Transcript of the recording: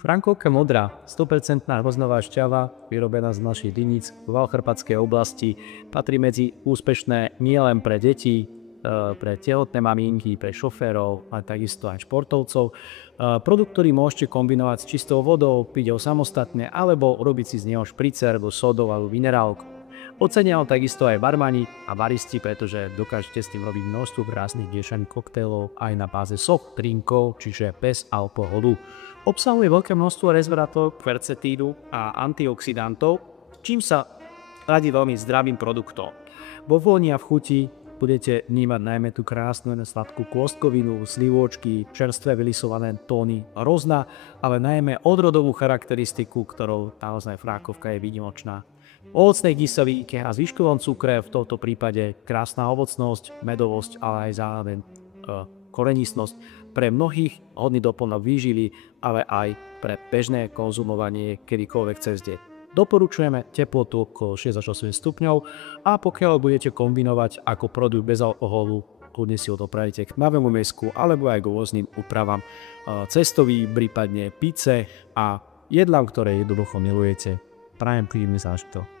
Frankovka modrá, 100% hroznová šťava, vyrobená z našich dyníc v Valcharpatskej oblasti, patrí medzi úspešné nielen pre deti, pre tehotné maminky, pre šoférov, ale takisto aj športovcov. Produkt, ktorý môžete kombinovať s čistou vodou, piť ho samostatne, alebo urobiť si z neho špricer, alebo sodov, alebo minerálku. Ocenia ho takisto aj barmani a baristi, pretože dokážete s tým robiť množstvo krásnych miešaných koktélov aj na báze soft drinkov, čiže bez alkoholu. Obsahuje veľké množstvo resveratrov, kvercetídu a antioxidantov, čím sa radí veľmi zdravým produktom. Vo vôni a v chuti budete vnímať najmä tú krásnu sladkú kôstkovinu, slivôčky, čerstvé vylisované tóny rozna, ale najmä odrodovú charakteristiku, ktorou naozaj frákovka je výnimočná. Ovocnej kyselíke a zvyškovom cukre, v tomto prípade krásna ovocnosť, medovosť, ale aj zároveň korenistnosť. Pre mnohých hodný doplnok výživy, ale aj pre bežné konzumovanie kedykoľvek cez deň. Doporučujeme teplotu okolo 6 až 8 stupňov a pokiaľ budete kombinovať ako produkt bez alkoholu, kľudne si ho dopravíte k tmavému mäsku alebo aj k rôznym úpravám cestový, prípadne pice a jedlám, ktoré jednoducho milujete. Prajem príjemný zážitok.